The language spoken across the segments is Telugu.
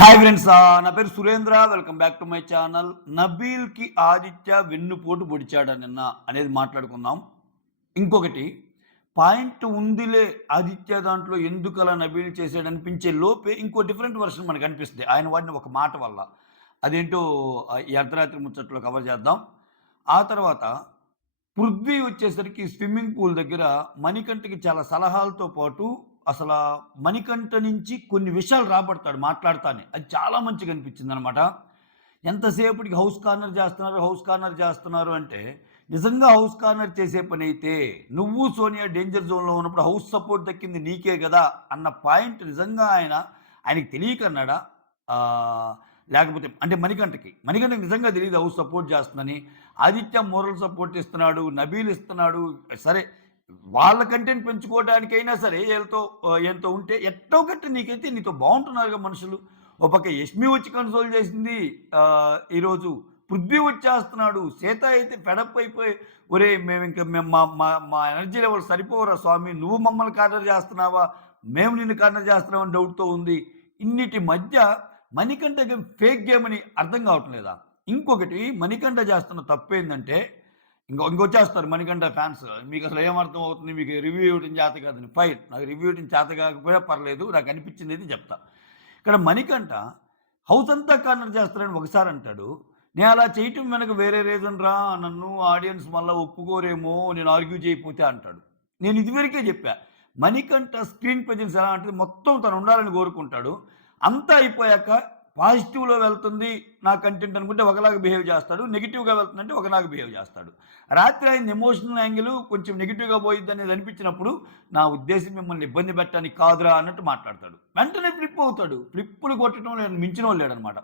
హాయ్ ఫ్రెండ్స్, నా పేరు Surendra. Welcome back to my channel. నబీల్‌కి ఆదిత్య వెన్నుపోటు పొడిచాడా నిన్న అనేది మాట్లాడుకుందాం. ఇంకొకటి పాయింట్ ఉందిలే ఆదిత్య దాంట్లో ఎందుకలా నబీల్ చేసాడనిపించే లోపే ఇంకో డిఫరెంట్ వెర్షన్ మనకనిపిస్తది. ఆయన వాడిన ఒక మాట వల్ల. అదేంటో ఈ అర్ధరాత్రి ముచ్చట్లో కవర్ చేద్దాం. ఆ తర్వాత పృథ్వీ వచ్చేసరికి స్విమ్మింగ్ పూల్ దగ్గర మణికంఠకి చాలా సలహాలతో పాటు అసలా మణికంఠ నుంచి కొన్ని విషయాలు రాబడతాడు మాట్లాడతానే. అది చాలా మంచిగా అనిపించిందనమాట. ఎంతసేపటికి హౌస్ కార్నర్ చేస్తున్నారు, హౌస్ కార్నర్ చేస్తున్నారు అంటే, నిజంగా హౌస్ కార్నర్ చేసే పనైతే నువ్వు సోనియా డేంజర్ జోన్‌లో ఉన్నప్పుడు హౌస్ సపోర్ట్ దక్కింది నీకే గదా! అన్న పాయింట్ నిజంగా ఆయనకి తెలియకన్నాడా? ఆహ్, లేకపోతే అంటే మణికంఠకి నిజంగా తెలీదు హౌస్ సపోర్ట్ చేస్తుందని. ఆదిత్య మోరల్ సపోర్ట్ ఇస్తున్నాడు, నబీల్ ఇస్తున్నాడు. సరే వాళ్ళ కంటెంట్ పెంచుకోవడానికైనా సరే ఈళ్ళతో ఉంటే ఎట్టో గట్ట నీతో బావుంటున్నారుగా మనుషులు. ఓ పక్క యష్మి వచ్చి కన్సోల్ చేసింది. ఈరోజు పృథ్వీ వచ్చేస్తున్నాడు. సీత అయితే ఫెడప్ అయిపోయి, ఒరేయ్! మేము మా మా మా ఎనర్జీ లెవెల్స్ సరిపోవురా స్వామి. నువ్వు మమ్మల్ని కార్నర్ చేస్తున్నావా? మేము నిన్ను కార్నర్ చేస్తున్నామని డౌట్‌తో ఉంది. ఇన్నిటి మధ్య మణికంఠ గేమ్ ఫేక్ గేమ్ అని అర్థం కావటం లేదా? ఇంకొకటి మణికంఠ చేస్తున్న తప్పేందంటే ఇంకొచ్చేస్తారు మణికంఠ ఫ్యాన్స్. మీకసలు ఏమర్థం అవుతుంది? మీకు రివ్యూ ఇవ్వడం చేత కాదని. ఫైన్. నాకు రివ్యూ ఇవ్వడం చేత కాకపోయినా పర్లేదు. నాకు అనిపించిందయితే చెప్తా. ఇక్కడ మణికంఠ హౌస్ అంతా కార్నర్ చేస్తారని ఒకసారి అంటాడు. నేను అలా చేయటం వెనక వేరే రీజన్ రా. నన్ను ఆడియన్స్ మళ్ళా ఒప్పుకోరేమో నేను ఆర్గ్యూ చేయకపోతే అంటాడు. నేను ఇదివరకే చెప్పా. మణికంఠ స్క్రీన్ ప్రెజెన్స్ ఎలా అంటే మొత్తం తను ఉండాలని కోరుకుంటాడు. అంతా అయిపోయాక పాజిటివ్‌లో వెళ్తుంది నా కంటెంట్ అనుకుంటే ఒకలాగా బిహేవ్ చేస్తాడు. నెగెటివ్‌గా వెళ్తుందంటే ఒకలాగా బిహేవ్ చేస్తాడు. రాత్రి ఆయన ఎమోషనల్ యాంగిల్ కొంచెం నెగెటివ్‌గా పోయిద్దనేది అనిపించినప్పుడు, నా ఉద్దేశ్యం మిమ్మల్ని ఇబ్బంది పెట్టడానికి కాదురా అన్నట్టు మాట్లాడతాడు. వెంటనే ఫ్లిప్ అవుతాడు. ఫ్లిప్పులు కొట్టడంలో మించినోడు లేడనమాట.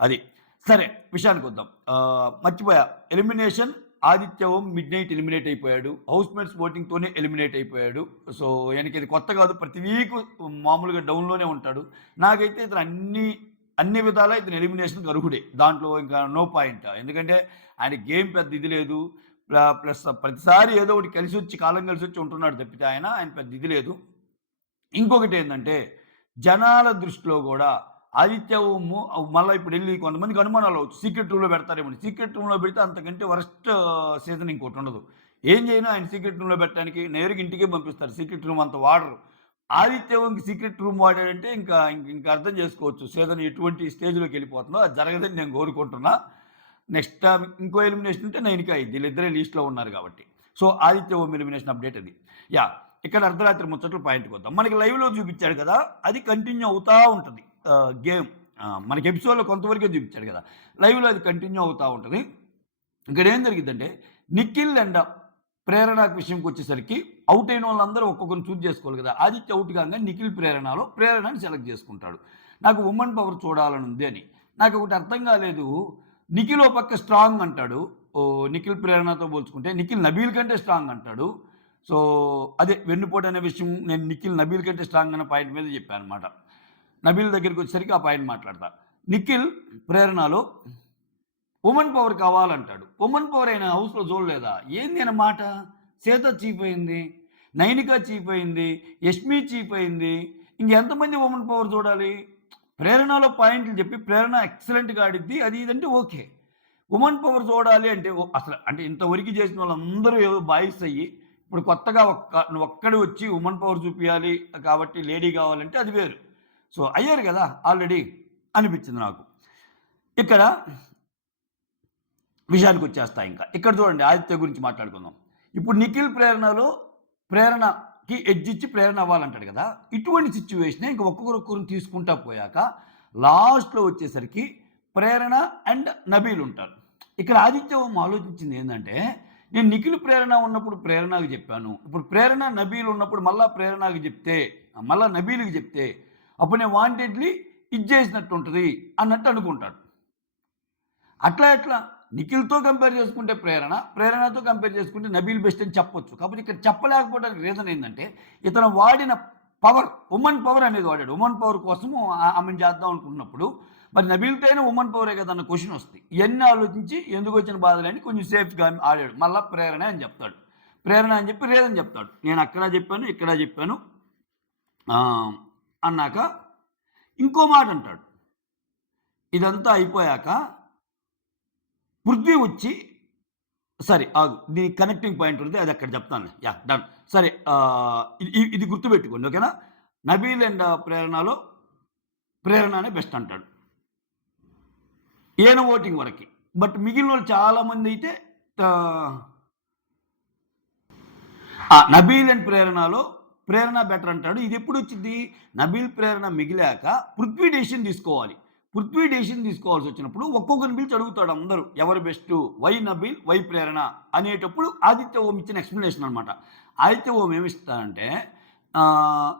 అది. సరే విషయానికొద్దాం. మర్చిపోయా. ఎలిమినేషన్ ఆదిత్య ఓం మిడ్‌నైట్ ఎలిమినేట్ అయిపోయాడు. హౌస్‌మేట్స్ ఓటింగ్‌తోనే ఎలిమినేట్ అయిపోయాడు. సో ఈయనకిది కొత్త కాదు. ప్రతి వీకు మామూలుగా డౌన్‌లోనే ఉంటాడు. నాకైతే ఇతను అన్ని విధాలా ఇతను ఎలిమినేషన్‌కి అర్హుడే. దాంట్లో ఇంకా నో పాయింట్. ఎందుకంటే ఆయన గేమ్ పెద్ద ఇది లేదు. ప్లస్ ప్రతిసారి ఏదో ఒకటి కాలం కలిసొచ్చి ఉంటున్నాడు తప్పితే ఆయన పెద్ద ఇది లేదు. ఇంకొకటేందంటే జనాల దృష్టిలో గూడా ఆదిత్య ఓము మళ్ళా ఇప్పుడెళ్ళి కొంతమందికి అనుమానాలవచ్చు. సీక్రెట్ రూమ్‌లో పెడతారేమో. సీక్రెట్ రూమ్‌లో పెడితే అంతకంటే వరస్ట్ సీజన్ ఇంకోటుండదు. ఏం చేయను ఆయన సీక్రెట్ రూమ్‌లో పెట్టడానికి నేరుగా ఇంటికే పంపిస్తారు. సీక్రెట్ రూమ్ అంత వాడరు. ఆదిత్య ఓంకి సీక్రెట్ రూమ్ వాడాడంటే ఇంకా అర్థం చేసుకోవచ్చు. సీజన్ ఎటువంటి స్టేజ్‌లోకి వెళ్ళిపోతుందో. అది జరగదని నేను కోరుకుంటున్నా. నెక్స్ట్ టైమ్ ఇంకో ఎలిమినేషన్ ఉంటే 9కి అయిద్ది. వీళ్ళిద్దరే లీస్ట్‌లో ఉన్నారు కాబట్టి. సో ఆదిత్య ఓం ఎలిమినేషన్ అప్డేట్ అది. యాహ్! ఇక్కడ అర్ధరాత్రి ముచ్చట్లు పాయింట్‌కొద్దాం. మనకి లైవ్‌లో చూపించాడు కదా! అది కంటిన్యూ అవుతా ఉంటది. గేమ్. మనకి ఎపిసోడ్‌లో కొంతవరకే చూపించాడు కదా! లైవ్‌లో అది కంటిన్యూ అవుతా ఉంటది. ఇక్కడ ఏం జరిగిద్దంటే నిఖిల్ అండ్ ప్రేరణకు విషయంకొచ్చేసరికి ఔట్ అయిన వాళ్ళందరూ ఒక్కొక్కరిని చూజ్ చేసుకోవాలి కదా! ఆదిత్య ఔట్ కాంగానే నిఖిల్ ప్రేరణని సెలెక్ట్ చేసుకుంటాడు. నాకు వుమన్ పవర్ చూడాలని ఉంది అని. నాకొకటి అర్థం కాలేదు. నిఖిల్ ఓ పక్క స్ట్రాంగ్ అంటాడు. నిఖిల్ ప్రేరణతో పోల్చుకుంటే నిఖిల్ నబీల్ కంటే స్ట్రాంగ్ అంటాడు. సో, అదే వెన్నుపోటు అనే విషయం నేను నిఖిల్ నబీల్ కంటే స్ట్రాంగ్ అనే పాయింట్ మీద చెప్పాననమాట. నబీల్ దగ్గరికొచ్చేసరికి ఆ పాయింట్ మాట్లాడతా. నిఖిల్ ప్రేరణలో వుమన్ పవర్ కావాలంటాడు. వుమన్ పవర్ ఆయన హౌస్‌లో చూడలేదా? ఏంది ఈయన మాట? సీత చీప్ అయింది. నైనిక చీప్ అయింది. యష్మి చీప్ అయింది. ఇంకెంతమంది వుమన్ పవర్ చూడాలి? ప్రేరణలో పాయింట్లు చెప్పి ప్రేరణ ఎక్సలెంట్‌గా ఆడిద్ది. అది ఇది అంటే ఓకే. వుమన్ పవర్ చూడాలి అంటే అసలు అంటే ఇంతవరకు చేసిన వాళ్ళందరూ ఏదో బాయ్స్ అయ్యి, ఇప్పుడు కొత్తగా నువ్వొక్కడే వచ్చి వుమన్ పవర్ చూపియాలి కాబట్టి లేడీ కావాలంటే అది వేరు. సో, అయ్యారు గదా! ఆల్రెడీ అనిపించింది నాకు. ఇక్కడ విషయానికొచ్చేస్తా ఇంకా. ఇక్కడ చూడండి ఆదిత్య గురించి మాట్లాడుకుందాం. ఇప్పుడు నిఖిల్ ప్రేరణకి ఎడ్జ్ ఇచ్చి ప్రేరణ అవ్వాలంటాడు కదా! ఇటువంటి సిట్యుయేషనే ఇంక ఒక్కొక్కరిని తీసుకుంటా పోయాక లాస్ట్‌లో వచ్చేసరికి ప్రేరణ అండ్ నబీల్ ఉంటారు. ఇక్కడ ఆదిత్య ఓం ఆలోచించింది ఏందంటే, నేను నిఖిల్ ప్రేరణ ఉన్నప్పుడు ప్రేరణకి చెప్పాను. ఇప్పుడు ప్రేరణ నబీల్ ఉన్నప్పుడు మళ్ళా ప్రేరణకి చెప్తే, మళ్ళా నబీల్‌కి చెప్తే, అప్పుడు నేను వాంటెడ్‌లీ ఇది చేసినట్టు ఉంటది అన్నట్టు అనుకుంటాడు. అట్లా ఎట్లా? నిఖిల్‌తో కంపేర్ చేసుకుంటే ప్రేరణతో కంపేర్ చేసుకుంటే నబీల్ బెస్ట్ అని చెప్పొచ్చు. కాకపోతే ఇక్కడ చెప్పలేకపోవడానికి రీజన్ ఏందంటే, ఇతను వాడిన పవర్, వుమన్ పవర్ అనేది వాడాడు. వుమన్ పవర్ కోసము ఆమెను చేద్దాం అనుకున్నప్పుడు, మరి నబీల్‌తో అయినా వుమన్ పవరే కదా అన్న క్వెషన్ వస్తది. ఇయన్నీ ఆలోచించి ఎందుకొచ్చిన బాధలని కొంచెం సేఫ్‌గా ఆడాడు. మళ్ళా ప్రేరణ అని చెప్తాడు. ప్రేరణ అని చెప్పి రీజన్ చెప్తాడు. నేను అక్కడ చెప్పాను, ఇక్కడ చెప్పాను అన్నాక ఇంకో మాట అంటాడు. ఇదంతా అయిపోయాక పృథ్వీ వచ్చి సరే ఆగు. దీనికి కనెక్టింగ్ పాయింట్ ఉంది. అది అక్కడ చెప్తానులే. యాహ్! డన్. సరే ఇది గుర్తుపెట్టుకోండి. ఓకేనా? 'నబీల్ అండ్ ప్రేరణలో' ప్రేరణనే బెస్ట్ అంటాడు. ఈయన ఓటింగ్ వరకి. బట్ మిగిలినోళ్ళు చాలామందైతే ఆహ్, 'నబీల్ అండ్ ప్రేరణలో' ప్రేరణ బెటర్ అంటాడు. ఇదెప్పుడొచ్చిద్ది? 'నబీల్' ప్రేరణ మిగిలాక పృథ్వీ డెసిషన్ తీసుకోవాలి. పృథ్వీ డెసిషన్ తీసుకోవాల్సొచ్చినప్పుడు ఒక్కొక్కరిని పిలిచి అడుగుతాడు అందరూ. ఎవరు బెస్టు? వై నబీల్? వై ప్రేరణ? అనేటప్పుడు ఆదిత్య ఓం ఇచ్చిన ఎక్స్‌ప్లనేషన్ అనమాట. ఆదిత్య ఓం ఏమిస్తాడంటే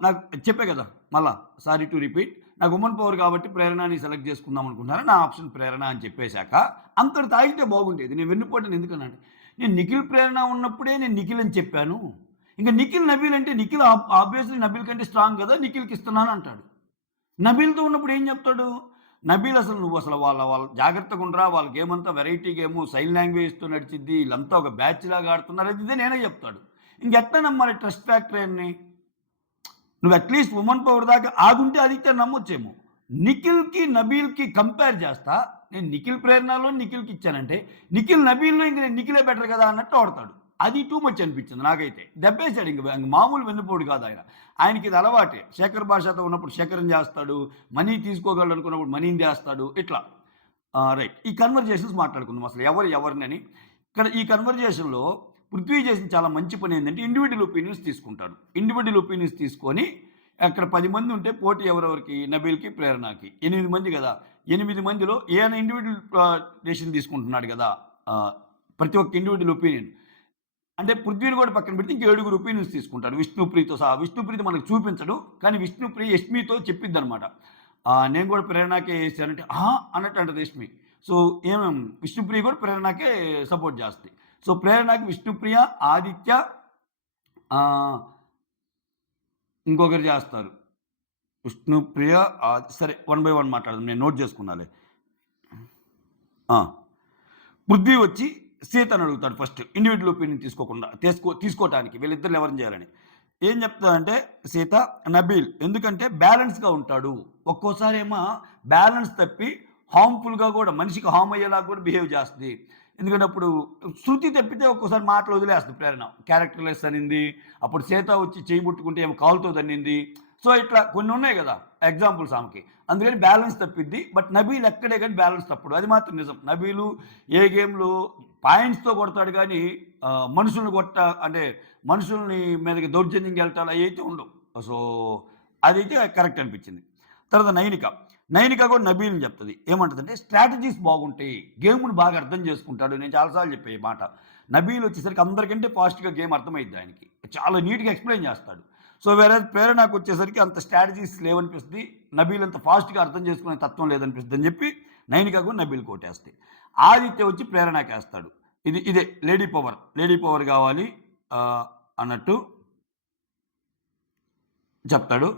నాకు చెప్పా కదా! మళ్ళా సారీ టు రిపీట్. నాకు ఉమెన్ పవర్ కాబట్టి ప్రేరణని సెలెక్ట్ చేసుకుందాం అనుకుంటున్నాను. నా ఆప్షన్ ప్రేరణ అని చెప్పేసాక అంతటితో ఆగితే బాగుండేది. నేను వెన్నుపోటుని ఎందుకనంటే, నేను నిఖిల్ ప్రేరణ ఉన్నప్పుడే నేను నిఖిల్ అని చెప్పాను. ఇంక నిఖిల్, నబీల్ అంటే నిఖిల్ ఆబ్వియస్‌లీ నబీల్ కంటే స్ట్రాంగ్ కదా! నిఖిల్‌కి ఇస్తున్నాను అంటాడు. నబీల్‌తో ఉన్నప్పుడు ఏం చెప్తాడు? నబీల్ అసలు నువ్వు అసలు వాళ్ళ జాగ్రత్తగా ఉండరా, వాళ్ళ గేమ్ అంతా వెరైటీ గేము, సైన్ లాంగ్వేజ్‌తో నడిచిద్ది, వీళ్ళంతా ఒక బ్యాచ్ లాగా ఆడుతున్నారు అది ఇదే నేనే చెప్తాడు. ఇంకెట్లా నమ్మాలి ట్రస్ట్ ఫ్యాక్టర్ ఆయన్ని? నువ్వు అట్‌లీస్ట్ ఉమెన్ పవర్ దాకా ఆగుంటే ఆదిత్య నమ్మొచ్చేమో. నిఖిల్‌కి, నబీల్‌కి కంపేర్ చేస్తా. నేను నిఖిల్ ప్రేరణలో నిఖిల్‌కి ఇచ్చానంటే, నిఖిల్ నబీల్‌లో ఇంక నేను నిఖిలే బెటర్ కదా అన్నట్టు ఆడతాడు. అది టూ మచ్ అనిపించింది నాకైతే. దెబ్బేసాడు ఇంక మామూలు వెన్నుపోటు కాదు ఆయన. ఆయనకి ఇది అలవాటే. శేఖర్ భాషతో ఉన్నప్పుడు శేఖర్‌ని చేస్తాడు. మనీ తీసుకోగలడు అనుకున్నప్పుడు మనీని చేస్తాడు. ఇట్లా. రైట్. ఈ కన్వర్జేషన్స్ మాట్లాడుకుందాం అసలు ఎవరు ఎవరినని. ఇక్కడ ఈ కన్వర్జేషన్‌లో పృథ్వీ చేసిన చాలా మంచి పని ఏంటంటే ఇండివిడ్యువల్ ఒపీనియన్స్ తీసుకుంటాడు. ఇండివిడ్యువల్ ఒపీనియన్స్ తీసుకొని అక్కడ 10 మంది ఉంటే పోటీ ఎవరెవరికి? నబీల్‌కి, ప్రేరణకి. 8 మంది కదా! 8 మందిలో ఈయన ఇండివిడ్యువల్ డెసిషన్ తీసుకుంటున్నాడు కదా! ప్రతి ఒక్క ఇండివిడ్యువల్ ఒపీనియన్. అంటే పృథ్వీని కూడా పక్కన పెడితే ఇంక 7 ఒపీనియన్స్ తీసుకుంటాడు. విష్ణుప్రియతో సహా. విష్ణుప్రీతి మనకు చూపించడు. కానీ విష్ణుప్రియ యష్మితో చెప్పిద్దనమాట. నేను కూడా ప్రేరణకే ఏసానంటే, ఆహా! అన్నట్టు అంటది యష్మి. సో, విష్ణుప్రియ కూడా ప్రేరణకే సపోర్ట్ చేస్తది. సో, ప్రేరణకి విష్ణుప్రియ, ఆదిత్య ఇంకొకరు చేస్తారు. విష్ణుప్రియ సరే వన్ బై వన్ మాట్లాడదాం. నేను నోట్ చేసుకున్నాలే. ఆ! పృథ్వీ వచ్చి సీతని అడుగుతాడు ఫస్ట్. ఇండివిడ్యువల్ ఒపీనియన్ తీసుకోకుండా. తీసుకోటానికి వీళ్ళిద్దరిని ఎవరిని చేయాలని. ఏం చెప్తాదంటే సీత, నబీల్ ఎందుకంటే బ్యాలెన్స్‌గా ఉంటాడు. ఒక్కోసారేమో బ్యాలెన్స్ తప్పి హార్మ్‌ఫుల్‌గా కూడా మనిషికి హార్మ్ అయ్యేలాగా కూడా బిహేవ్ చేస్తది. ఎందుకంటే అప్పుడు శృతి తప్పితే ఒక్కోసారి మాటలు వదిలేస్తది ప్రేరణ. క్యారెక్టర్‌లెస్ అనింది. అప్పుడు సీత వచ్చి చెయ్యి ముట్టుకుంటే ఏమో కాలుతో తన్నింది. సో, ఇట్లా కొన్ని ఉన్నాయి గదా! ఎగ్జాంపుల్స్ ఆమెకి. అందుకని బ్యాలెన్స్ తప్పిద్ది. బట్ నబీల్ ఎక్కడే గాని బ్యాలెన్స్ తప్పడు. అది మాత్రం నిజం. నబీలు ఏ గేమ్‌లో పాయింట్స్‌తో కొడతాడు గానీ మనుషుల్ని అంటే మనుషుల్ని మీదకి దౌర్జన్యంగా ఎళ్ళటాలు అయ్యయితే ఉండవు. సో, అదైతే కరెక్ట్ అనిపించింది. తర్వాత నైనిక. నైనిక కూడా నబీల్‌ని చెప్తది. ఏమంటదంటే స్ట్రాటజీస్ బాగుంటాయి. గేమ్‌ని బాగా అర్థం చేసుకుంటాడు. నేను చాలా సార్లు చెప్పా ఈ మాట. నబీల్ వచ్చేసరికి అందరికంటే ఫాస్ట్‌గా గేమ్ అర్థమైద్ది ఆయనకి. చాలా నీట్‌గా ఎక్స్‌ప్లెయిన్ చేస్తాడు. సో, ప్రేరణకొచ్చేసరికి అంత స్ట్రాటజీస్ లేవనిపిస్తది. నబీల్ అంత ఫాస్ట్‌గా అర్థం చేసుకునే తత్వం లేదనిపిస్తది అని చెప్పి నైనిక కూడా నబీల్‌కి ఓటేస్తాయి. ఆదిత్య వచ్చి ప్రేరణకేస్తాడు. ఇదే లేడీ పవర్. లేడీ పవర్ కావాలి అన్నట్టు చెప్తాడు.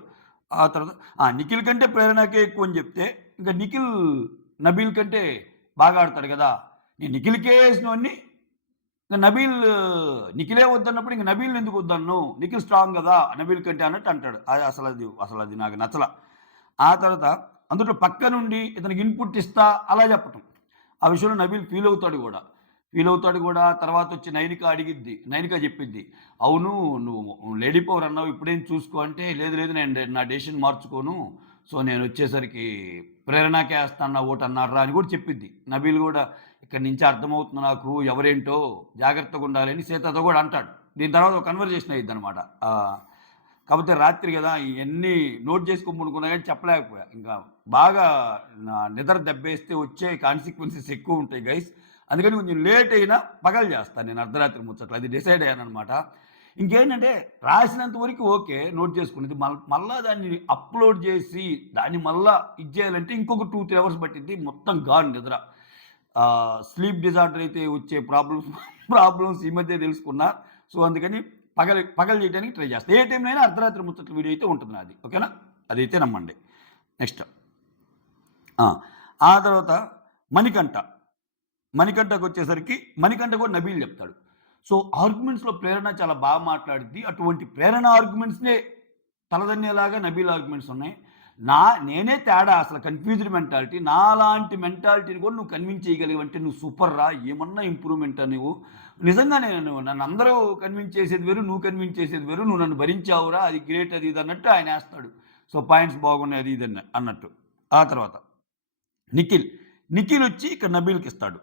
ఆ తర్వాత నిఖిల్ కంటే ప్రేరణకే ఎక్కువ అని చెప్తే, ఇంక నిఖిల్ నబీల్ కంటే బాగా ఆడతాడు కదా! నేను నిఖిల్‌కే ఏసినోడిని ఇంక నిఖిలే వద్దన్నప్పుడు ఇంక నబీల్‌ని ఎందుకు వద్దన్నావు? నిఖిల్ స్ట్రాంగ్ కదా! నబీల్ కంటే అన్నట్టు అంటాడు. అసలది నాకు నచ్చల. ఆ తర్వాత అందులో పక్క నుండి ఇతనికి ఇన్‌పుట్ ఇస్తా అలా చెప్పటం. ఆ విషయంలో నబీల్ ఫీల్ అవుతాడు గూడా. తర్వాతొచ్చి నైనిక అడిగిద్ది. నైనిక చెప్పిద్ది. అవును నువ్వు లేడీ పవర్ అన్నావు ఇప్పుడేం చూసుకో అంటే, లేదు లేదు నేను నా డెసిషన్ మార్చుకోను. సో, నేనొచ్చేసరికి ప్రేరణకే ఏస్తా నా ఓటు అన్నార్రా అని కూడా చెప్పిద్ది. నబీల్ గూడా ఇక్కడి నుంచి అర్థమవుతుంది నాకు ఎవరేంటో జాగ్రత్తగుండాలి అని సీతతో గూడా అంటాడు. దీని తర్వాత ఒక కన్వర్జేషన్ అయ్యిద్దనమాట. కాపోతే రాత్రి గదా! ఇయన్నీ నోట్ చేసుకొని పడుకున్నా గానీ చెప్పలేకపోయా. ఇంకా బాగా నా నిద్ర దెబ్బేస్తే వచ్చే కాన్సిక్వెన్సెస్ ఎక్కువుంటాయి గైస్. అందుకని కొంచెం లేట్ అయినా పగలు చేస్తాను నేను అర్ధరాత్రి ముచ్చట్లు. అది డిసైడ్ అయ్యాననమాట. ఇంకేంటంటే రాసినంత వరకు ఓకే. నోట్ చేసుకునేది. మళ్ళా దాన్ని అప్‌లోడ్ చేసి దాన్ని మళ్ళా ఇది చేయాలంటే ఇంకొక 2, 3 అవర్స్ పట్టిద్ది. మొత్తం గాన్ నిద్ర. స్లీప్ డిజార్డర్ అయితే వచ్చే ప్రాబ్లమ్స్ ఈ మధ్య తెలుసుకున్నా. సో, అందుకని పగలు చేయడానికి ట్రై చేస్తా. ఏ టైంలో అయినా అర్ధరాత్రి ముచ్చట్ల వీడియో అయితే ఉంటుంది నాది. ఓకేనా? అదైతే నమ్మండి. నెక్స్ట్ ఆ తర్వాత మణికంఠ. మణికంఠకొచ్చేసరికి మణికంఠ కూడా నబీల్ చెప్తాడు. సో, ఆర్గ్యుమెంట్స్‌లో ప్రేరణ చాలా బాగా మాట్లాడిద్ది. అటువంటి ప్రేరణ ఆర్గ్యుమెంట్స్‌నే తలదన్నేలాగా నబీల్ ఆర్గ్యుమెంట్స్ ఉన్నాయి. నేనే తేడా అసలు కన్‌ఫ్యూజ్డ్ మెంటాలిటీ. నాలాంటి మెంటాలిటీని కూడా నువ్వు కన్విన్స్ చేయగలిగావంటే నువ్వు సూపర్‌రా! ఏమన్నా ఇంప్రూవ్‌మెంటా నువ్వు. నిజంగానే నన్నందరూ కన్విన్స్ చేసేది వేరు, నువ్వు కన్విన్స్ చేసేది వేరు. నువ్వు నన్ను భరించావురా! అది గ్రేట్ అది ఇది అన్నట్టు ఆయనేస్తాడు. సో, పాయింట్స్ బాగున్నాయి అది ఇది అన్నట్టు. ఆ తర్వాత నిఖిల్. నిఖిలొచ్చి ఇక్కడ నబీల్‌కిస్తాడు.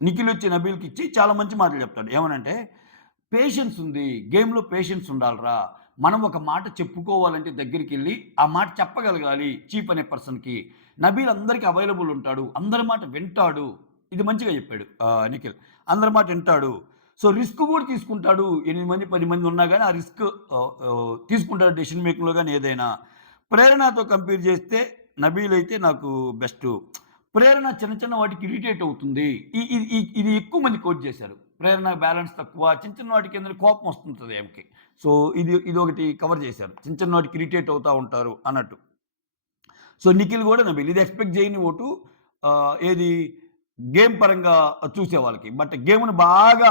నిఖిలొచ్చి నబీల్‌కిచ్చి చాలా మంచి మాటలు చెప్తాడు. ఏమనంటే, పేషెన్స్ ఉంది. గేమ్‌లో పేషెన్స్ ఉండాలిరా. మనం ఒక మాట చెప్పుకోవాలంటే దగ్గరికెళ్ళి, ఆ మాట చెప్పగలగాలి చీఫ్ అనే పర్సన్‌కి. నబీల్ అందరికి అవైలబుల్ ఉంటాడు. అందరి మాట వింటాడు. ఇది మంచిగా చెప్పాడు నిఖిల్. అందరి మాట వింటాడు. సో, రిస్క్ కూడా తీసుకుంటాడు. 8 మంది, 10 మంది ఉన్నా గాని ఆ రిస్క్ తీసుకుంటాడు డెసిషన్ మేకింగ్‌లో గాని ఏదైనా. ప్రేరణతో కంపేర్ చేస్తే నబీల్ అయితే నాకు బెస్టు. ప్రేరణ చిన్న చిన్న వాటికి ఇరిటేట్ అవుతుంది. ఇది ఎక్కువ మంది కోట్ చేశారు. ప్రేరణ బ్యాలెన్స్ తక్కువ. చిన్న చిన్న వాటికి ఏందంటే కోపం వస్తుంటది ఆమెకి. సో, ఇదొకటి కవర్ చేశారు. చిన్న చిన్న వాటికి ఇరిటేట్ అవుతా ఉంటారు అన్నట్టు. సో, నిఖిల్ గూడా నబీల్. ఇది ఎక్స్‌పెక్ట్ చేయని ఓటు ఏది గేమ్ పరంగా చూసే వాళ్ళకి. బట్ గేమ్‌ని బాగా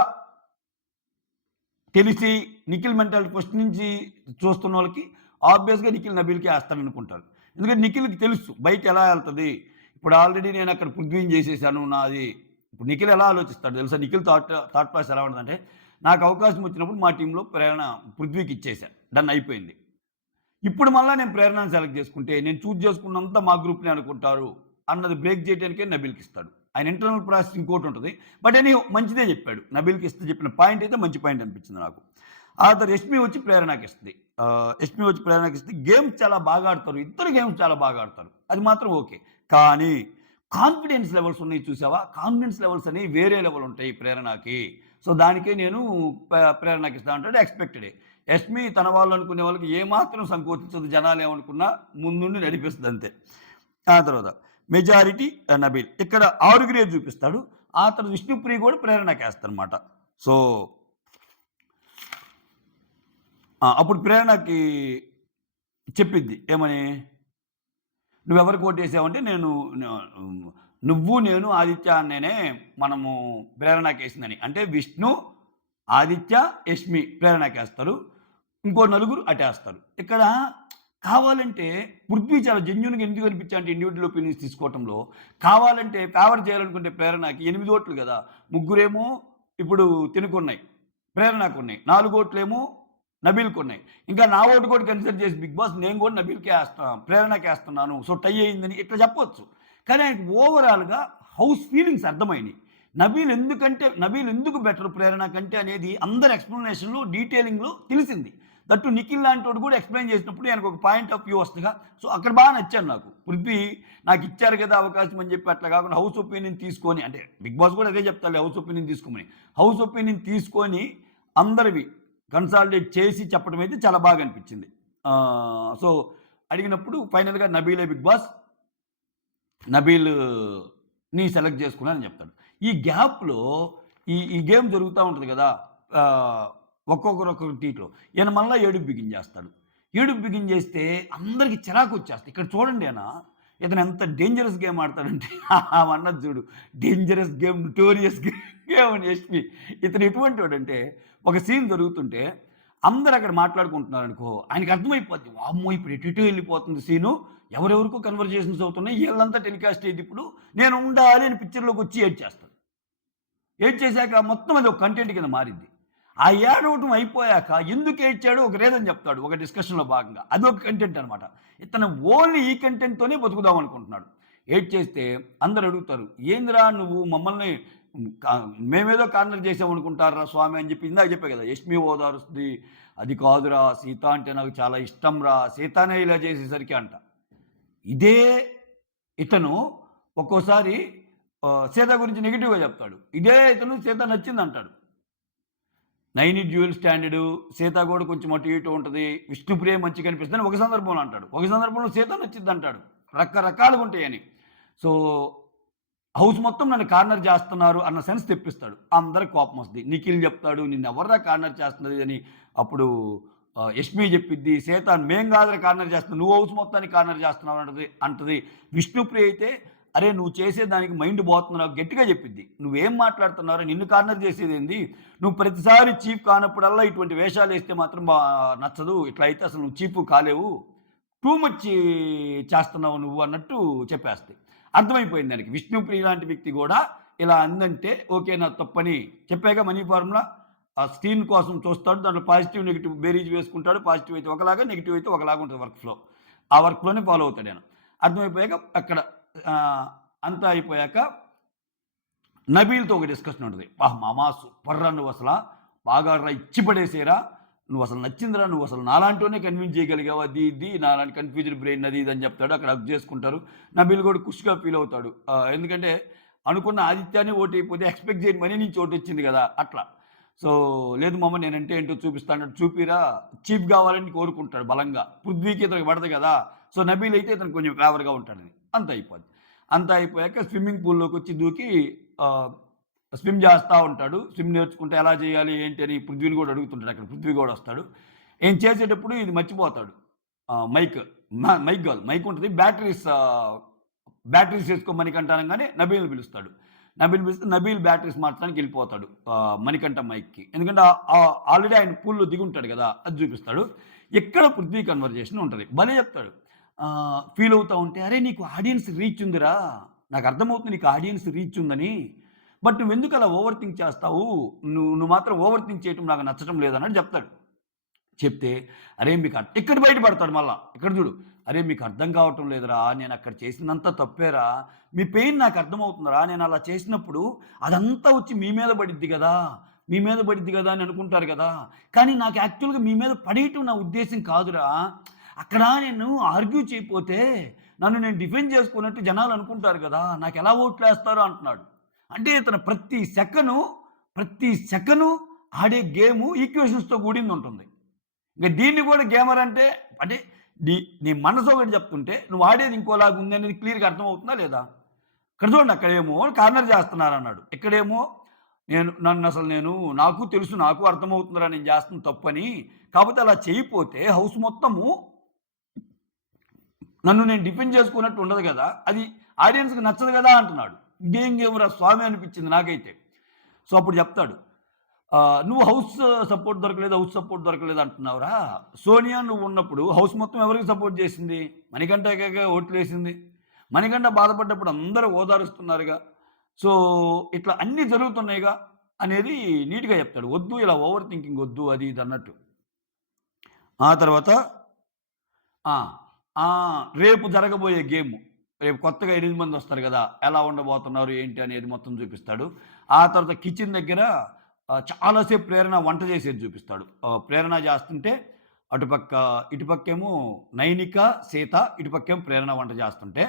తెలిసి నిఖిల్ మెంటాలిటీ ఫస్ట్ నుంచి చూస్తున్నోళ్ళకి ఆబ్వియస్‌గా నిఖిల్ నబీల్‌కే ఏస్తాడనుకుంటారు. ఎందుకంటే నిఖిల్‌కి తెలుసు బయట ఎలా ఎళ్తది. ఇప్పుడు ఆల్రెడీ నేనక్కడ పృథ్వీని జేసేసాను. నాది ఇప్పుడు నిఖిల్ ఎలా ఆలోచిస్తాడు తెలుసా? నిఖిల్ థాట్ ప్రాసెస్ ఎలా ఉంటదంటే, నాకు అవకాశం వచ్చినప్పుడు మా టీమ్‌లో ప్రేరణ పృథ్వీకి ఇచ్చేసా. డన్ అయిపోయింది. ఇప్పుడు మళ్ళా నేను ప్రేరణని సెలెక్ట్ చేసుకుంటే, నేను చూజ్ చేసుకున్నంతా మా గ్రూప్‌నే అనుకుంటారు అన్నది బ్రేక్ చేయడానికే నబీల్‌కిస్తాడు. ఆయన ఇంటర్నల్ ప్రాసెస్ ఇంకోటుంటది. బట్ ఎనీహౌ మంచిదే చెప్పాడు. నబీల్‌కి ఇస్తే చెప్పిన పాయింట్ అయితే మంచి పాయింట్ అనిపించింది నాకు. ఆ తర్వాత యష్మి వచ్చి ప్రేరణకిస్తది. యష్మి వచ్చి ప్రేరణకిస్తే గేమ్స్ చాలా బాగా ఆడతారు. ఇద్దరు గేమ్స్ చాలా బాగా ఆడతారు. అది మాత్రం ఓకే. కానీ కాన్ఫిడెన్స్ లెవెల్స్ ఉన్నాయి చూసావా? కాన్ఫిడెన్స్ లెవెల్స్ అనేవి వేరే లెవెల్ ఉంటాయి ప్రేరణకి. సో, దానికే నేను ప్రేరణకిస్తా అంటాడు ఎక్స్‌పెక్టెడే. యష్మి తన వాళ్ళు అనుకునే వాళ్ళకి ఏమాత్రం సంకోచించదు. జనాలేమనుకున్నా ముందుండి నడిపిస్తది అంతే. ఆ తర్వాత మెజారిటీ నబీల్. ఇక్కడ ఆరుగురే చూపిస్తాడు. ఆ తర్వాత విష్ణుప్రియ కూడా ప్రేరణకేస్తనమాట. సో, అప్పుడు ప్రేరణకి చెప్పిద్ది. ఏమని? నువ్వెవరికి ఓటేసావంటే నేను నువ్వు, నేను, ఆదిత్య అన్ననే మనము ప్రేరణకేసిందని. అంటే విష్ణు, ఆదిత్య, యష్మి ప్రేరణకేస్తారు. ఇంకో నలుగురు అటేస్తారు. ఇక్కడ కావాలంటే పృథ్వీ చాలా జెన్యూన్‌గా ఎందుకు అనిపించా అంటే ఇండివిడ్యువల్ ఒపీనియన్స్ తీసుకోవటంలో, కావాలంటే ఫేవర్ చేయాలనుకుంటే ప్రేరణకి 8 ఓట్లు గదా! ముగ్గురేమో ఇప్పుడు తినకున్నాయి. ప్రేరణకున్నాయి. 4 ఓట్లేమో నబీల్‌కున్నాయి. ఇంకా నా ఓటు కూడా కన్సిడర్ చేసి బిగ్ బాస్ నేను కూడా నబీల్‌కే ప్రేరణకేస్తున్నాను. సో, టై అయిందని ఇట్లా చెప్పొచ్చు. కానీ ఆయనకి ఓవరాల్‌గా హౌస్ ఫీలింగ్స్ అర్థమైనియి. నబీల్ ఎందుకు బెటర్ ప్రేరణ కంటే అనేది అందరి ఎక్స్‌ప్లనేషన్‌లో, డీటెయిలింగ్‌లో తెలిసింది. దట్టు నిఖిల్ లాంటోడు కూడా ఎక్స్‌ప్లెయిన్ చేసినప్పుడు ఆయనకు ఒక పాయింట్ ఆఫ్ వ్యూ వస్తదిగా. సో, అక్కడ బాగా నచ్చాడు నాకు. పృథ్వీ నాకిచ్చారు కదా అవకాశం అని చెప్పి అట్లా కాకుండా హౌస్ ఒపీనియన్ తీసుకొని అంటే బిగ్ బాస్ కూడా అదే చెప్తాడులే హౌస్ ఒపీనియన్ తీసుకోమని. హౌస్ ఒపీనియన్ తీసుకొని అందరివి కన్సాలిడేట్ చేసి చెప్పడం అయితే చాలా బాగా అనిపించింది. సో, అడిగినప్పుడు ఫైనల్‌గా నబీలే బిగ్ బాస్. నబీల్‌ని సెలెక్ట్ చేసుకున్నానని చెప్తాడు. ఈ గ్యాప్‌లో ఈ గేమ్ జరుగుతా ఉంటది గదా! ఆహ్, ఒక్కొక్కరు టీట్‌లో. ఈయన మళ్ళా ఏడుపు బిగించేస్తాడు. ఏడుపు బిగించేస్తే అందరికి చిరాకొచ్చేస్తది. ఇక్కడ చూడండి ఇతను ఎంత డేంజరస్ గేమ్ ఆడతాడంటే ఆమన్నది చూడు. డేంజరస్ గేమ్, నోటోరియస్ గేమ్ అని యష్మి. ఇతను ఎటువంటోడంటే ఒక సీన్ జరుగుతుంటే అందరూ అక్కడ మాట్లాడుకుంటున్నారనుకో, ఆయనకి అర్థమైపోద్ది. వామ్మో! ఇప్పుడు ఎటెటో ఎళ్ళిపోతుంది సీను. ఎవరెవరికో కన్వర్జేషన్స్ అవుతున్నాయి. ఈళ్ళంతా టెలికాస్ట్ అయ్యిద్ది ఇప్పుడు. నేను ఉండాలి అని పిక్చర్‌లోకొచ్చి ఏడ్చేస్తాడు. ఏడ్చేసాక మొత్తం అది ఒక కంటెంట్ కింద మారిద్ది. ఆ ఏడవటం అయిపోయాక ఎందుకు ఏడ్చాడో ఒక రీజన్ చెప్తాడు ఒక డిస్కషన్‌లో భాగంగా. అదొక కంటెంట్ అనమాట. ఇతను ఓన్లీ ఈ కంటెంట్‌తోనే బతుకుదాం అనుకుంటున్నాడు. ఏడ్చేస్తే అందరూ అడుగుతారు. "ఏందిరా నువ్వు మమ్మల్ని క మేమేదో కార్నర్ చేసామనుకుంటార్రా స్వామి" అని చెప్పి ఇందాక చెప్పా కదా! యష్మి ఓదారుస్తది. "అది కాదురా సీత అంటే నాకు చాలా ఇష్టంరా. సీతనే ఇలా చేసేసరికి" అంట. ఇదే ఇతను ఒక్కోసారి సీత గురించి నెగెటివ్‌గా చెప్తాడు. ఇదే ఇతను సీత నచ్చిందంటాడు. 'నైని డ్యూయల్ స్టాండర్డు, సీత కూడా కొంచెం అటు ఇటు ఉంటది. విష్ణుప్రియ మంచిగా అనిపిస్తదని' ఒక సందర్భంలో అంటాడు. ఒక సందర్భంలో సీత నచ్చిద్దంటాడు. రకరకాలుగుంటాయని. సో, హౌస్ మొత్తం నన్ను కార్నర్ చేస్తున్నారు అన్న సెన్స్ తెప్పిస్తాడు. అందరికి కోపమొస్తది. నిఖిల్ చెప్తాడు నిన్నెవర్రా కార్నర్ చేస్తున్నది అని. అప్పుడు యష్మి చెప్పిద్ది. సీత మేం కాదురా కార్నర్ చేస్తున్నాం. నువ్వు హౌస్ మొత్తాన్ని కార్నర్ చేస్తున్నావు అంటది. విష్ణుప్రియ అయితే అరే నువ్వు చేసేదానికి మైండ్ పోతుంది నాకు గట్టిగా చెప్పిద్ది. నువ్వేం మాట్లాడుతున్నారో నిన్ను కార్నర్ చేసేదేంది? నువ్వు ప్రతిసారి చీఫ్ కానప్పుడల్లా ఇటువంటి వేషాలేస్తే మాత్రం నచ్చదు. ఇట్లా అయితే అసలు నువ్వు చీఫ్ కాలేవు. టూ మచ్ చేస్తున్నావు నువ్వు అన్నట్టు చెప్పేస్తాయి. అర్థమైపోయింది దానికి. విష్ణుప్రియ లాంటి వ్యక్తి గూడా ఇలా అందంటే ఓకే. నా తప్పని చెప్పాగా మనీ ఫార్ములా. ఆ స్క్రీన్ కోసం చూస్తాడు. దాంట్లో పాజిటివ్, నెగెటివ్ బేరీజ్ వేసుకుంటాడు. పాజిటివ్ అయితే ఒకలాగా, నెగెటివ్ అయితే ఒకలాగా ఉంటది వర్క్ ఫ్లో. ఆ వర్క్ ఫ్లోనే ఫాలో అవుతాడాయన. అర్థమైపోయాక అక్కడ అంతా అయిపోయాక నబీల్‌తో ఒక డిస్కషన్ ఉంటది. మామ సూపర్‌రా నువ్వసల. బాగా ఇచ్చి పడేసేయరా. నువ్వసలు నచ్చిందిరా. నువ్వసలు నాలాంటోనే కన్విన్స్ చేయగలిగావు. అది ఇది నాలాంటి కన్‌ఫ్యూజ్డ్ బ్రెయిన్ అది ఇది అని చెప్తాడు. అక్కడ హగ్ చేసుకుంటారు. నబీల్ కూడా ఖుషిగా ఫీల్ అవుతాడు. ఎందుకంటే అనుకున్న ఆదిత్యనే ఓటైపోతే ఎక్స్‌పెక్ట్ చేయని మనీ నుంచి ఓటొచ్చింది కదా! అట్లా. సో, లేదు మామ నేనంటే ఏంటో చూపిస్తా అన్నట్టు చూపిరా. చీఫ్ కావాలని కోరుకుంటాడు బలంగా. పృథ్వీకి ఇతనికి పడదు కదా! సో, నబీల్ అయితే ఇతనికి కొంచెం ఫేవర్‌గా ఉంటాడని. అంతా అయిపోద్ది. అంతా అయిపోయాక స్విమ్మింగ్ పూల్‌లోకొచ్చి దూకి ఆహ్, స్విమ్ చేస్తా ఉంటాడు. స్విమ్ నేర్చుకుంటే ఎలా చేయాలి ఏంటి అని పృథ్వీని కూడా అడుగుతుంటాడు. అక్కడ పృథ్వీ కూడా వస్తాడు. ఈయన చేసేటప్పుడు ఇది మర్చిపోతాడు. మైక్. మైక్ కాదు. మైక్ ఉంటది. బ్యాటరీస్ ఏసుకో మణికంఠ అనంగానే నబీల్‌ని పిలుస్తాడు. నబీల్ పిలిస్తే నబీల్ బ్యాటరీస్ మార్చడానికి ఎళ్ళిపోతాడు. మణికంఠ మైక్‌కి. ఎందుకంటే ఆల్రెడీ ఆయన పూల్‌లో దిగుంటాడు కదా! అది చూపిస్తాడు. ఇక్కడ పృథ్వీ కన్వర్జేషన్ ఉంటది. భలే చెప్తాడు. ఫీల్ అవుతా ఉంటే, "అరే! నీకు ఆడియన్స్ రీచ్ ఉందిరా. నాకు అర్థమవుతుంది నీకు ఆడియన్స్ రీచ్ ఉందని. బట్ నువ్వెందుకు అలా ఓవర్ థింక్ చేస్తావు? నువ్వు మాత్రం ఓవర్ థింక్ చేయటం నాకు నచ్చటం లేదన్నట్టు" చెప్తాడు. చెప్తే, "అరే! మీకు ఇక్కడ బయటపడతాడు మళ్ళా. ఇక్కడ చూడు. అరే! మీకు అర్థం కావటం లేదురా. నేనక్కడ చేసిందంతా తప్పేరా. మీ పెయిన్ నాకు అర్థమవుతుందిరా. నేనలా చేసినప్పుడు అదంతా వచ్చి మీ మీద పడిద్ది గదా! మీ మీద పడిద్ది గదా! అని అనుకుంటారు గదా! కానీ నాకు యాక్చువల్‌గా మీ మీద పడేయటం నా ఉద్దేశ్యం కాదురా. అక్కడ నేను ఆర్గ్యూ చేయకపోతే నన్ను నేను డిఫెండ్ చేసుకున్నట్టు జనాలు అనుకుంటారు గదా! నాకెలా ఓట్లేస్తారో" అంటున్నాడు. అంటే ఇతను ప్రతి సెకను ఆడే గేము ఈక్వేషన్స్‌తో కూడిందుంటుంది. ఇంక దీన్ని కూడా గేమర్ అంటే నీ మనసు ఒకటి చెప్తుంటే, నువ్వు ఆడేది ఇంకోలాగా ఉందనేది క్లియర్‌గా అర్థమవుతుందా లేదా? ఇక్కడ చూడండి అక్కడేమో కార్నర్ చేస్తున్నారన్నాడు. ఇక్కడేమో నాకు తెలుసు, నాకు అర్థమవుతుందిరా నేను చేస్తుంది తప్పని. కాపోతే అలా చేయపోతే హౌస్ మొత్తము నన్ను నేను డిఫెండ్ చేసుకున్నట్టు ఉండదు గదా! అది ఆడియన్స్‌కి నచ్చదు గదా! అంటున్నాడు. ఇదేం గేమ్‌రా స్వామి అనిపించింది నాకైతే. సో, అప్పుడు చెప్తాడు. నువ్వు హౌస్ సపోర్ట్ దొరకలేదు అంటున్నావురా. సోనియా నువ్వున్నప్పుడు హౌస్ మొత్తం ఎవరికి సపోర్ట్ చేసింది? మణికంఠకేగా ఓట్లేసింది. మణికంఠ బాధపడ్డప్పుడు అందరూ ఓదారుస్తున్నారుగా. సో, ఇట్లా అన్నీ జరుగుతున్నాయిగా అనేది నీట్‌గా చెప్తాడు. వద్దు ఇలా ఓవర్ థింకింగ్ వద్దు అది ఇది అన్నట్టు. ఆ తర్వాత ఆ! ఆ! రేపు జరగబోయే గేము. రేపు కొత్తగా 8 మందొస్తారు గదా! ఎలా ఉండబోతున్నారు ఏంటి అనేది మొత్తం చూపిస్తాడు. ఆ తర్వాత కిచెన్ దగ్గర చాలా సేపు ప్రేరణ వంట చేసేది చూపిస్తాడు. ప్రేరణ చేస్తుంటే ఇటుపక్కేమో నైనిక, సీత ఇటుపక్కేమో ప్రేరణ వంట చేస్తుంటే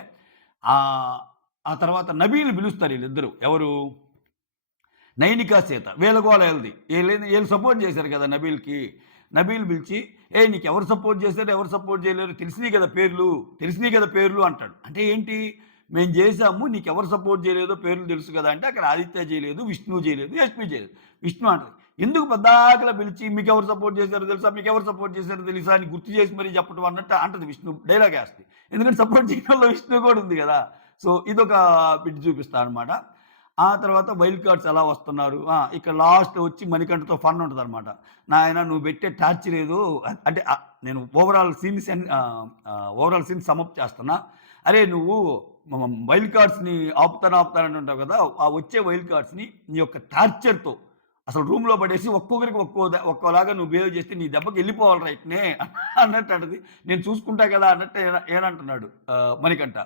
ఆహ్, ఆ తర్వాత నబీల్‌ని పిలుస్తారు ఈళ్ళిద్దరూ. ఎవరు? నైనిక, సీత. వీళ్ళ గోల ఈళ్ళది. ఈళ్ళు సపోర్ట్ చేశారు కదా నబీల్‌కి. నబీల్ పిలిచి, "ఏయ్! నీకెవరు సపోర్ట్ చేశారు? ఎవరు సపోర్ట్ చేయలేరు? తెలిసినియి కదా పేర్లు" అంటాడు. అంటే ఏంటి? మేము జేశాము. నీకెవరు సపోర్ట్ చేయలేదో పేర్లు తెలుసు కదా! అంటే అక్కడ ఆదిత్య చేయలేదు, విష్ణు చేయలేదు, యష్మి చేయలేదు. విష్ణు అంటది. ఎందుకు పద్దాకలా పిలిచి మీకెవరు సపోర్ట్ చేశారో తెలుసా? మీకెవరు సపోర్ట్ చేశారో తెలుసా? అని గుర్తు చేసి మరీ చెప్పడం అన్నట్టు అంటది విష్ణు. డైలాగ్ ఏస్తది. ఎందుకంటే సపోర్ట్ చేయడంలో విష్ణు కూడా ఉంది గదా! సో, ఇదొక బిట్ చూపిస్తా అనమాట. ఆ తర్వాత వైల్డ్ కార్డ్స్ ఎలా వస్తున్నారు. ఇక్కడ లాస్ట్‌లో వచ్చి మణికంఠతో ఫన్ ఉంటదనమాట. నాయనా నువ్వు పెట్టే టార్చర్ ఏదో అంటే నేను ఓవరాల్ సీన్ సమ్ అప్ చేస్తున్నా. అరే నువ్వు వైల్డ్ కార్డ్స్‌ని ఆపుతాను అంటావు కదా! ఆ వచ్చే వైల్డ్ కార్డ్స్‌ని నీ యొక్క టార్చర్‌తో అసలు రూమ్‌లో పడేసి ఒక్కొక్కరికి ఒక్కోలాగా నువ్వు బిహేవ్ చేస్తే నీ దెబ్బకి ఎళ్ళిపోవాలిరా ఇట్నే అన్నట్టు అంటది. నేను చూసుకుంటా కదా! అన్నట్టు ఈయనంటున్నాడు మణికంఠ.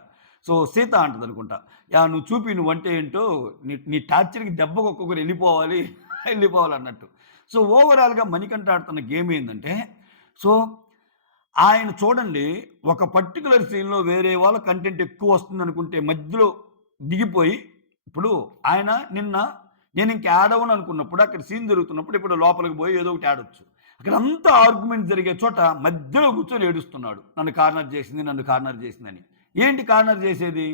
సో, సీత అంటదనుకుంటా. యాహ్! నువ్వు చూపి నువ్వంటే ఏంటో నీ నీ టార్చర్‌కి దెబ్బకి ఒక్కొక్కరు ఎళ్ళిపోవాలి, ఎళ్ళిపోవాలన్నట్టు. సో, ఓవరాల్‌గా మణికంఠ ఆడుతున్న గేమ్ ఏందంటే, సో, ఆయన చూడండి ఒక పర్టిక్యులర్ సీన్‌లో వేరే వాళ్ళ కంటెంట్ ఎక్కువొస్తుందనుకుంటే మధ్యలో దిగిపోయి ఇప్పుడు ఆయన నేనింక యాడ్ అవ్వను అనుకున్నప్పుడు అక్కడ సీన్ జరుగుతున్నప్పుడు ఇప్పుడు లోపలికి పోయి ఏదో ఒకటి యాడొచ్చు. అక్కడంతా ఆర్గ్యుమెంట్ జరిగే చోట మధ్యలో కూర్చొని ఏడుస్తున్నాడు. నన్ను కార్నర్ చేసిందని. ఏంటి కార్నర్ చేసేది?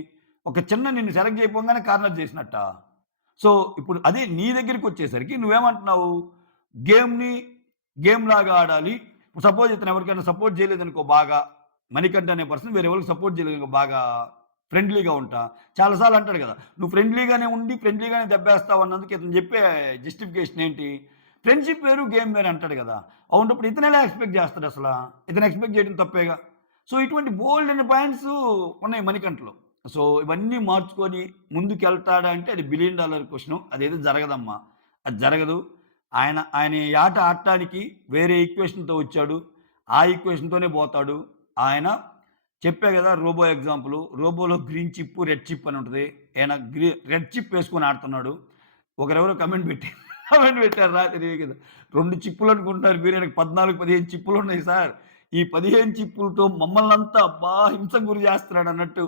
ఒక చిన్న నిన్ను సెలెక్ట్ చేయపోగానే కార్నర్ చేసినట్టా? సో, ఇప్పుడు అదే నీ దగ్గరికొచ్చేసరికి నువ్వేమంటున్నావు? గేమ్‌ని గేమ్‌లాగా ఆడాలి. సపోజ్ ఇతను ఎవరికైనా సపోర్ట్ చేయలేదనుకో బాగా, మణికంఠ అనే పర్సన్ వేరే వాళ్ళకి సపోర్ట్ చేయలేదనుకో బాగా ఫ్రెండ్లీగా ఉంటా. చాలా సార్లు అంటాడు కదా! నువ్వు ఫ్రెండ్లీగానే ఉండి, ఫ్రెండ్లీగానే దెబ్బేస్తావు అన్నందుకు ఇతను చెప్పే జస్టిఫికేషన్ ఏంటి? ఫ్రెండ్‌షిప్ వేరు, గేమ్ వేరు అంటాడు కదా! అవునప్పుడు ఇతనెలా ఎక్స్‌పెక్ట్ చేస్తాడసలా? ఇతను ఎక్స్‌పెక్ట్ చేయడం తప్పేగా. సో ఇటువంటి బోలెడన్ని పాయింట్స్ ఉన్నాయి మణికంఠలో. సో ఇవన్నీ మార్చుకొని ముందుకెళ్తాడా అంటే అది $1 బిలియన్ క్వెషను. అదేదో జరగదమ్మా. అది జరగదు. ఆయన ఆయన ఈ ఆట ఆడటానికి వేరే ఈక్వేషన్‌తో వచ్చాడు. ఆ ఈక్వేషన్‌తోనే పోతాడు. ఆయన చెప్పా గదా! రోబో ఎగ్జాంపులు. రోబోలో గ్రీన్ చిప్, రెడ్ చిప్ అని ఉంటది. ఈయన రెడ్ చిప్ ఏసుకొని ఆడుతున్నాడు. ఒకరెవరో కమెంట్ పెట్టి కామెంట్ పెట్టారు రాత్రి కదా! 2 చిప్పులు అనుకుంటున్నారు మీరు. ఈయనకి 14, 15 చిప్పులున్నాయి సార్. ఈ 15 చిప్పులతో మమ్మల్నంతా అబ్బా! హింసకు గురి చేస్తున్నాడన్నట్టు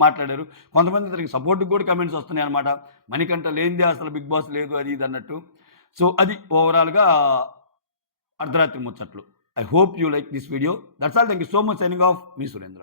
మాట్లాడారు. కొంతమంది ఇతనికి సపోర్ట్‌కి కూడా కమెంట్స్ వస్తున్నాయన్నమాట. మణికంఠ లేనిదే అసలు 'బిగ్ బాస్' లేదు అది ఇది అన్నట్టు. సో అది ఓవరాల్‌గా అర్ధరాత్రి ముచ్చట్లు. I hope you like this video. That's all. Thank you so much. Signing off. Me Surendra.